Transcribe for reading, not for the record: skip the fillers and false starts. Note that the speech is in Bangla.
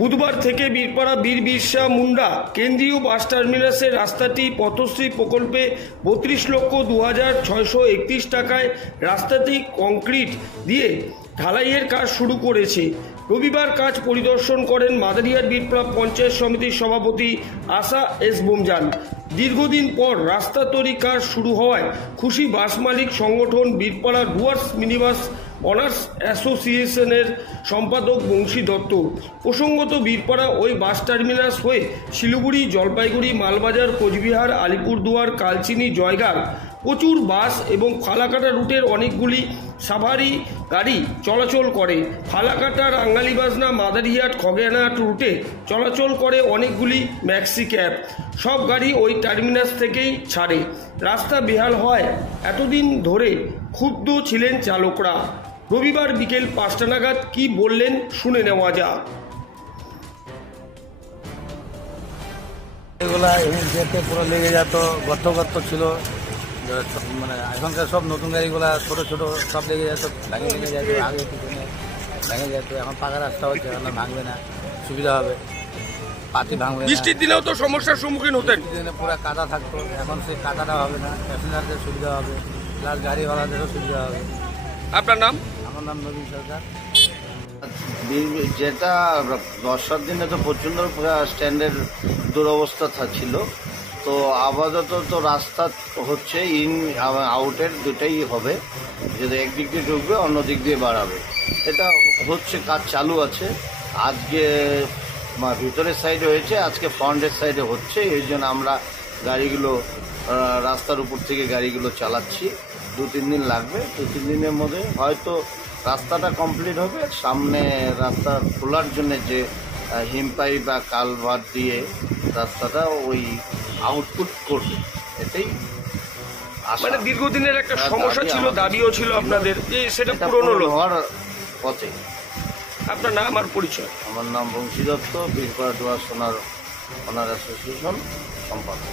বুধবার থেকে বীরপাড়া বীর বিরসা মুন্ডা কেন্দ্রীয় বাস টার্মিনাসের রাস্তাটি পথশ্রী প্রকল্পে 32,02,631 টাকায় রাস্তাটি কংক্রিট দিয়ে ঢালাইয়ের কাজ শুরু করেছে। রবিবার কাজ পরিদর্শন করেন মাদারিহাট বীরপাড়া পঞ্চায়েত সমিতির সভাপতি আশা এস বোমজান। দীর্ঘদিন পর রাস্তা তৈরি কাজ শুরু হওয়ায় খুশি বাস মালিক সংগঠন বীরপাড়া ডুয়ার্স মিনিবাস অনার্স অ্যাসোসিয়েশনের সম্পাদক বংশী দত্ত। প্রসঙ্গত বীরপাড়া ওই বাস টার্মিনাস হয়ে শিলিগুড়ি, জলপাইগুড়ি, মালবাজার, কোচবিহার, আলিপুরদুয়ার, কালচিনি, জয়গাঁ প্রচুর বাস এবং ফালাকাটা রুটের অনেকগুলি সাভারি গাড়ি চলাচল করে। ফালাকাটা, রাঙ্গালিবাজনা, মাদারিহাট, খগেনাহাট রুটে চলাচল করে অনেকগুলি ম্যাক্সি ক্যাব। সব গাড়ি ওই টার্মিনাস থেকেই ছাড়ে। রাস্তা বেহাল হয় এতদিন ধরে ক্ষুব্ধ ছিলেন চালকরা। রবিবার বিকেল 5টা নাগাদ কি বললেন শুনে নেওয়া যাক। এগুলা যেতে পুরো লেগে যেত, গর্ত ছিল, মানে এখনকার সব নতুন গাড়িগুলা ছোট ছোট সব লেগে যেত, লেগে যেত, আগে পিছনে ভেঙে যেত। এখন পাকা রাস্তা হচ্ছে, এখন ভাঙবে না, সুবিধা হবে, পাতি ভাঙবে। বৃষ্টির দিনেও তো সমস্যার সম্মুখীন হতেন, দিনে পুরো কাদা থাকতো, এখন সেই কাদাটা হবে না, প্যাসেঞ্জারদের সুবিধা হবে, প্লাস গাড়িওয়ালাদেরও সুবিধা হবে। আপনার নাম? আমার নাম নবীন সরকার। যেটা বর্ষার দিনে তো প্রচণ্ড স্ট্যান্ডের দুরবস্থা ছিল, তো আপাতত তো রাস্তা হচ্ছে ইন আউটের দুটাই হবে, যদি একদিক দিয়ে ঢুকবে অন্য দিক দিয়ে বাড়াবে, এটা হচ্ছে, কাজ চালু আছে। আজকে ভিতরের সাইডে হয়েছে, আজকে ফ্রন্টের সাইডে হচ্ছে, এই জন্য আমরা গাড়িগুলো রাস্তার উপর থেকে গাড়িগুলো চালাচ্ছি। 2-3 দিন লাগবে, 2-3 দিনের মধ্যে হয়তো রাস্তাটা কমপ্লিট হবে। সামনে রাস্তা খোলার জন্য যে হিমপাই বা কালভার্ট দিয়ে রাস্তাটা ওই আউটপুট করবে, এটাই মানে দীর্ঘদিনের একটা সমস্যা ছিল, দাবিও ছিল আপনাদের, যে সেটা পূরণ হওয়ার পথে। আপনার নাম আর পরিচয়? আমার নাম বংশী দত্ত, বীরপাড়া ডুয়ার্স অনার অ্যাসোসিয়েশন সম্পাদক।